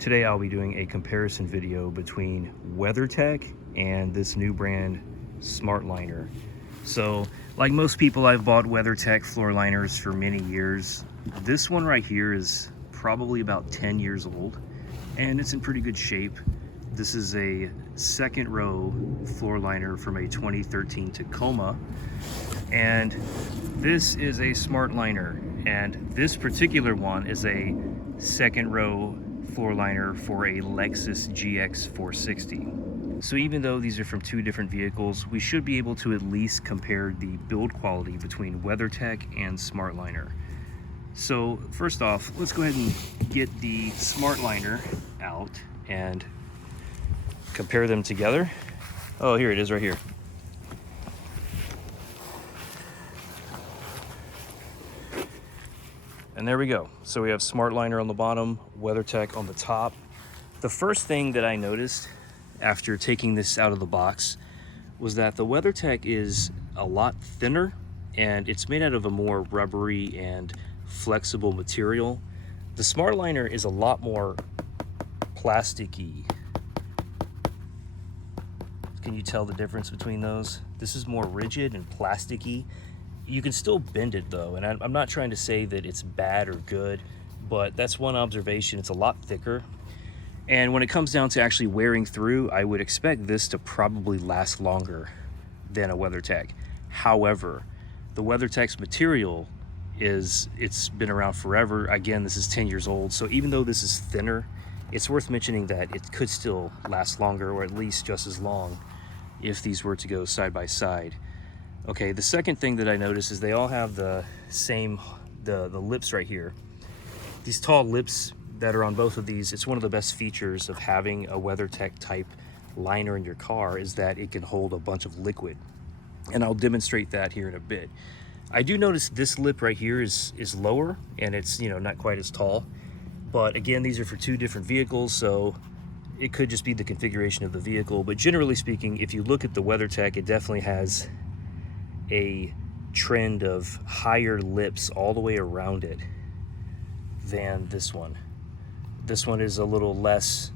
Today I'll be doing a comparison video between WeatherTech and this new brand Smartliner. So like most people, I've bought WeatherTech floor liners for many years. This one right here is probably about 10 years old and it's in pretty good shape. This is a second row floor liner from a 2013 Tacoma, and this is a Smartliner, and this particular one is a second row floor liner for a Lexus GX 460. So even though these are from two different vehicles, we should be able to at least compare the build quality between WeatherTech and Smartliner. So first off, let's go ahead and get the Smartliner out and compare them together. Oh, here it is right here. And there we go. So we have Smartliner on the bottom, WeatherTech on the top. The first thing that I noticed after taking this out of the box was that the WeatherTech is a lot thinner and it's made out of a more rubbery and flexible material. The Smartliner is a lot more plasticky. Can you tell the difference between those? This is more rigid and plasticky. You can still bend it though, and I'm not trying to say that it's bad or good, but that's one observation. It's a lot thicker. And when it comes down to actually wearing through, I would expect this to probably last longer than a WeatherTech. However, the WeatherTech's material it's been around forever. Again, this is 10 years old. So even though this is thinner, it's worth mentioning that it could still last longer, or at least just as long, if these were to go side by side. Okay, the second thing that I noticed is they all have the same, the lips right here. These tall lips that are on both of these, it's one of the best features of having a WeatherTech type liner in your car is that it can hold a bunch of liquid. And I'll demonstrate that here in a bit. I do notice this lip right here is lower and it's, not quite as tall. But again, these are for two different vehicles, so it could just be the configuration of the vehicle. But generally speaking, if you look at the WeatherTech, it definitely has a trend of higher lips all the way around it than this one. This one is a little less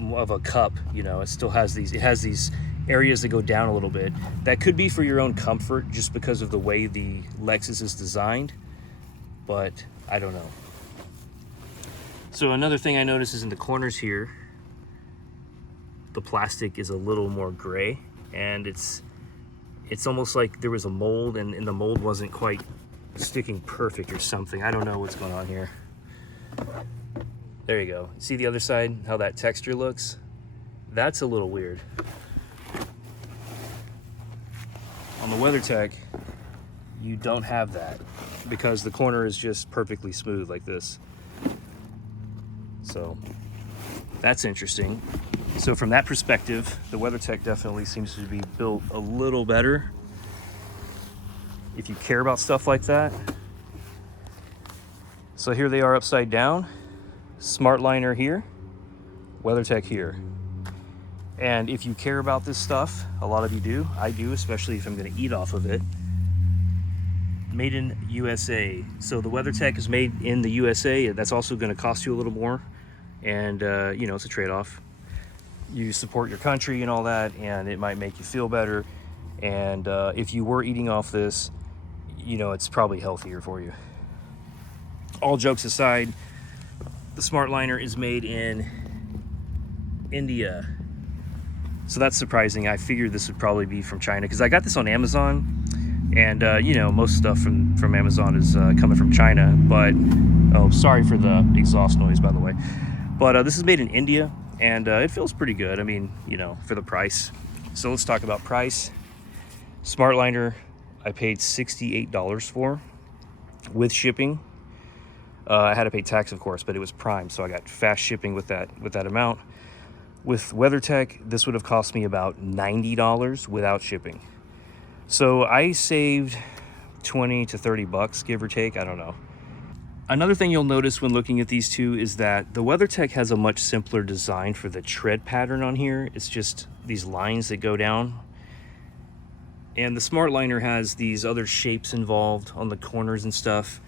of a cup, it still has these, it has these areas that go down a little bit. That could be for your own comfort just because of the way the Lexus is designed, but I don't know. So another thing I noticed is in the corners here, the plastic is a little more gray, and it's almost like there was a mold and the mold wasn't quite sticking perfect or something. I don't know what's going on here. There you go. See the other side, how that texture looks? That's a little weird. On the WeatherTech, you don't have that because the corner is just perfectly smooth like this. So that's interesting. So from that perspective, the WeatherTech definitely seems to be built a little better if you care about stuff like that. So here they are upside down. Smartliner here, WeatherTech here. And if you care about this stuff, a lot of you do, I do, especially if I'm gonna eat off of it. Made in USA. So the WeatherTech is made in the USA. That's also gonna cost you a little more. And it's a trade-off. You support your country and all that, and it might make you feel better. And if you were eating off this, it's probably healthier for you. All jokes aside, the Smartliner is made in India. So that's surprising. I figured this would probably be from China because I got this on Amazon, and most stuff from Amazon is coming from China. But oh, sorry for the exhaust noise, by the way. But this is made in India, and it feels pretty good. I mean, for the price. So let's talk about price. Smartliner, I paid $68 for with shipping. I had to pay tax, of course, but it was Prime, so I got fast shipping with that amount. With WeatherTech, this would have cost me about $90 without shipping. So I saved 20 to 30 bucks, give or take, I don't know. Another thing you'll notice when looking at these two is that the WeatherTech has a much simpler design for the tread pattern on here. It's just these lines that go down. And the Smartliner has these other shapes involved on the corners and stuff.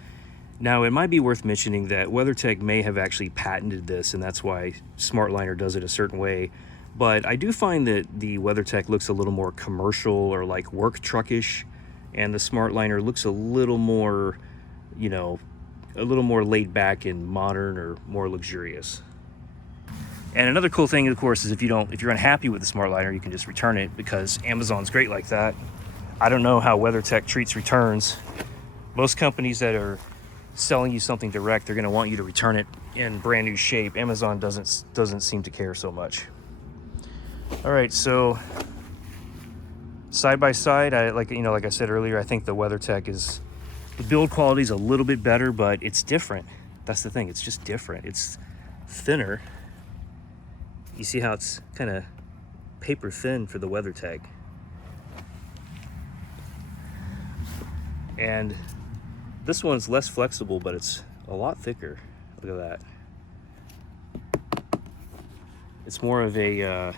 Now, it might be worth mentioning that WeatherTech may have actually patented this, and that's why Smartliner does it a certain way. But I do find that the WeatherTech looks a little more commercial or like work truckish, and the Smartliner looks a little more, you know, a little more laid back and modern or more luxurious. And another cool thing, of course, is if you're unhappy with the Smartliner, you can just return it, because Amazon's great like that. I don't know how WeatherTech treats returns. Most companies that are selling you something direct, they're going to want you to return it in brand new shape. Amazon doesn't seem to care so much. All right, so side by side, like I said earlier, I think the WeatherTech the build quality is a little bit better, but it's different. That's the thing, it's just different. It's thinner. You see how it's kind of paper thin for the WeatherTech. And this one's less flexible, but it's a lot thicker. Look at that. It's more of a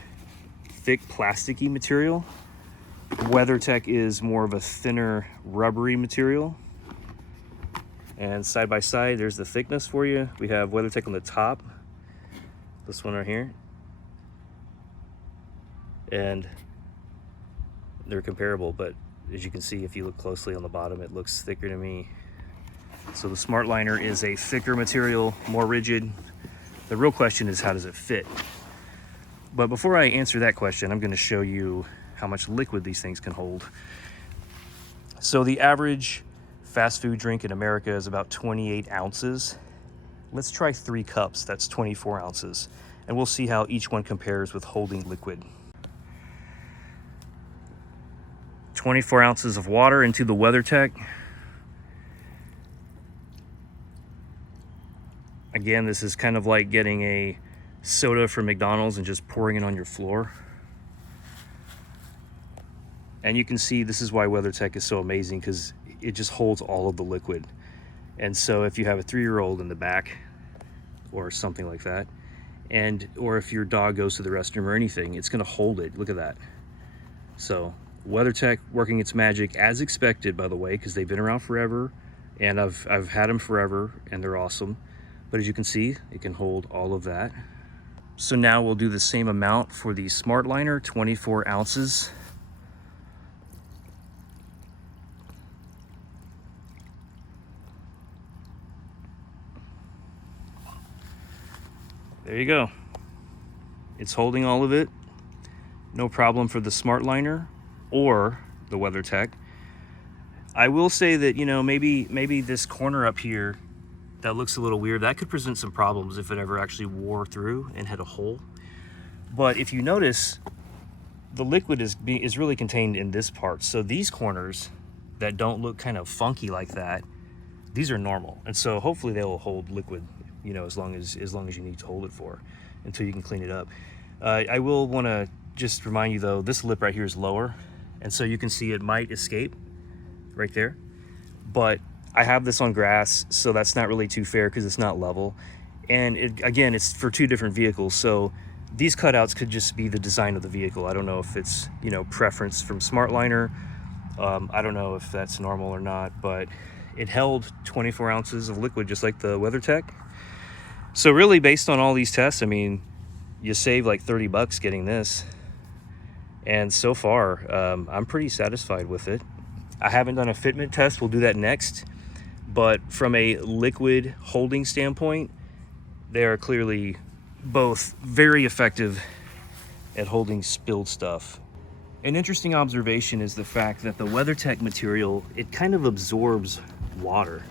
thick plasticky material. WeatherTech is more of a thinner rubbery material. And side by side, there's the thickness for you. We have WeatherTech on the top, this one right here. And they're comparable, but as you can see, if you look closely on the bottom, it looks thicker to me. So the Smartliner is a thicker material, more rigid. The real question is, how does it fit? But before I answer that question, I'm going to show you how much liquid these things can hold. So the average fast food drink in America is about 28 ounces. Let's try 3 cups, that's 24 ounces. And we'll see how each one compares with holding liquid. 24 ounces of water into the WeatherTech. Again, this is kind of like getting a soda from McDonald's and just pouring it on your floor. And you can see this is why WeatherTech is so amazing, because it just holds all of the liquid. And so if you have a 3-year-old in the back or something like that, or if your dog goes to the restroom or anything, it's going to hold it. Look at that. So WeatherTech working its magic as expected, by the way, because they've been around forever, and I've had them forever, and they're awesome. But as you can see, it can hold all of that. So now we'll do the same amount for the Smartliner, 24 ounces. There you go. It's holding all of it. No problem for the Smartliner or the WeatherTech. I will say that, maybe this corner up here that looks a little weird, that could present some problems if it ever actually wore through and had a hole. But if you notice, the liquid is really contained in this part. So these corners that don't look kind of funky like that, these are normal. And so hopefully they will hold liquid, as long as you need to hold it for, until you can clean it up. I will want to just remind you though, this lip right here is lower, and so you can see it might escape right there. But I have this on grass, so that's not really too fair because it's not level. And again, it's for 2 different vehicles, so these cutouts could just be the design of the vehicle. I don't know if it's, preference from Smartliner. I don't know if that's normal or not, but it held 24 ounces of liquid just like the WeatherTech. So really, based on all these tests, I mean, you save like 30 bucks getting this. And so far, I'm pretty satisfied with it. I haven't done a fitment test. We'll do that next. But from a liquid holding standpoint, they are clearly both very effective at holding spilled stuff. An interesting observation is the fact that the WeatherTech material, it kind of absorbs water.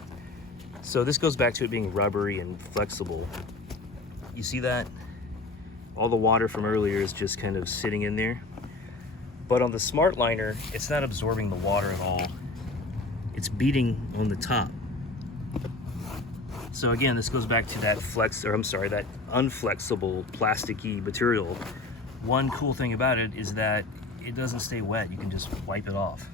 So this goes back to it being rubbery and flexible. You see that? All the water from earlier is just kind of sitting in there. But on the Smartliner, it's not absorbing the water at all. It's beating on the top. So again, this goes back to that that unflexible plasticky material. One cool thing about it is that it doesn't stay wet. You can just wipe it off.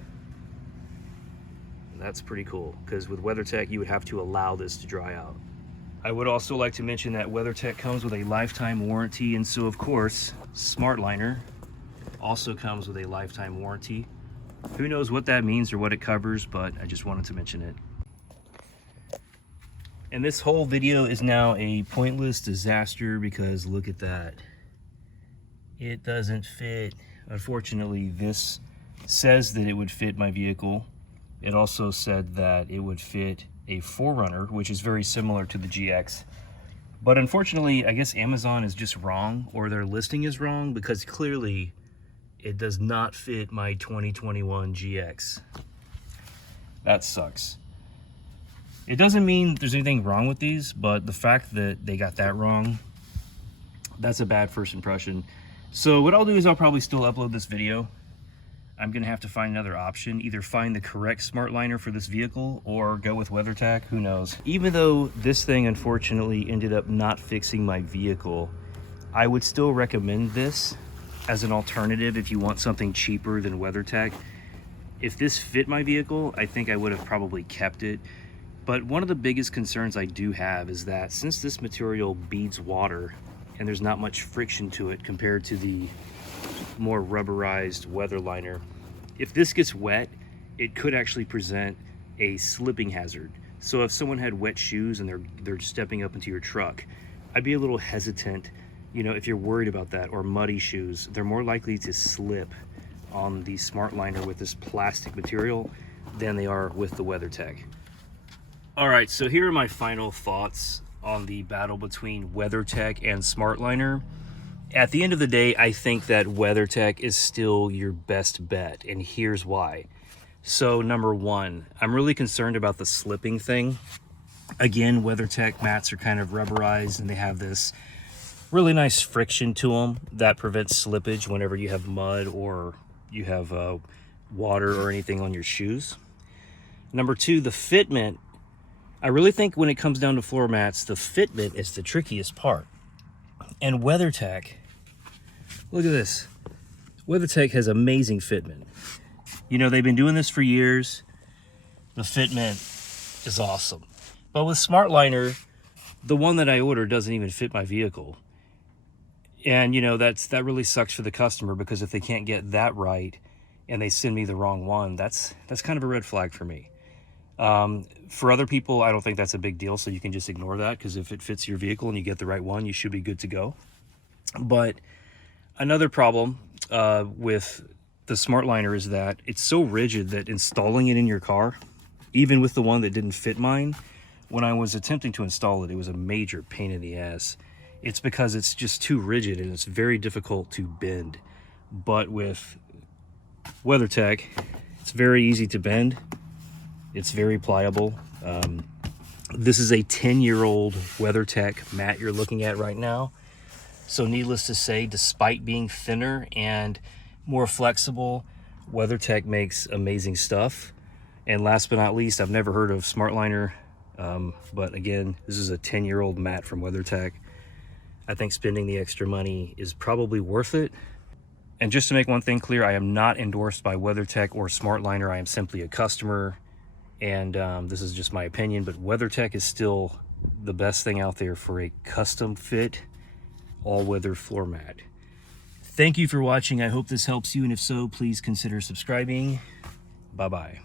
And that's pretty cool, because with WeatherTech, you would have to allow this to dry out. I would also like to mention that WeatherTech comes with a lifetime warranty, and so of course, Smartliner also comes with a lifetime warranty. Who knows what that means or what it covers, but I just wanted to mention it. And this whole video is now a pointless disaster because look at that. It doesn't fit. Unfortunately, this says that it would fit my vehicle. It also said that it would fit a 4Runner, which is very similar to the GX. But unfortunately, I guess Amazon is just wrong, or their listing is wrong, because clearly it does not fit my 2021 GX. That sucks. It doesn't mean there's anything wrong with these, but the fact that they got that wrong, that's a bad first impression. So what I'll do is I'll probably still upload this video. I'm gonna have to find another option, either find the correct Smartliner for this vehicle or go with WeatherTech, who knows. Even though this thing unfortunately ended up not fixing my vehicle, I would still recommend this as an alternative if you want something cheaper than WeatherTech. If this fit my vehicle, I think I would have probably kept it. But one of the biggest concerns I do have is that since this material beads water and there's not much friction to it compared to the more rubberized WeatherLiner, if this gets wet, it could actually present a slipping hazard. So if someone had wet shoes and they're stepping up into your truck, I'd be a little hesitant, you know, if you're worried about that, or muddy shoes. They're more likely to slip on the Smartliner with this plastic material than they are with the WeatherTech. All right, so here are my final thoughts on the battle between WeatherTech and Smartliner. At the end of the day, I think that WeatherTech is still your best bet, and here's why. So number one, I'm really concerned about the slipping thing. Again, WeatherTech mats are kind of rubberized and they have this really nice friction to them that prevents slippage whenever you have mud or you have water or anything on your shoes. Number two, the fitment. I really think when it comes down to floor mats, the fitment is the trickiest part. And WeatherTech, look at this. WeatherTech has amazing fitment. You know, they've been doing this for years. The fitment is awesome. But with Smartliner, the one that I ordered doesn't even fit my vehicle. And you know, that really sucks for the customer, because if they can't get that right and they send me the wrong one, that's kind of a red flag for me. For other people, I don't think that's a big deal, so you can just ignore that, because if it fits your vehicle and you get the right one, you should be good to go. But another problem with the Smartliner is that it's so rigid that installing it in your car, even with the one that didn't fit mine, when I was attempting to install it, it was a major pain in the ass. It's because it's just too rigid and it's very difficult to bend. But with WeatherTech, it's very easy to bend. It's very pliable. This is a 10-year-old WeatherTech mat you're looking at right now. So needless to say, despite being thinner and more flexible, WeatherTech makes amazing stuff. And last but not least, I've never heard of Smartliner, but again, this is a 10-year-old mat from WeatherTech. I think spending the extra money is probably worth it. And just to make one thing clear, I am not endorsed by WeatherTech or Smartliner. I am simply a customer, and this is just my opinion, but WeatherTech is still the best thing out there for a custom fit all-weather floor mat. Thank you for watching. I hope this helps you, and if so, please consider subscribing. Bye-bye.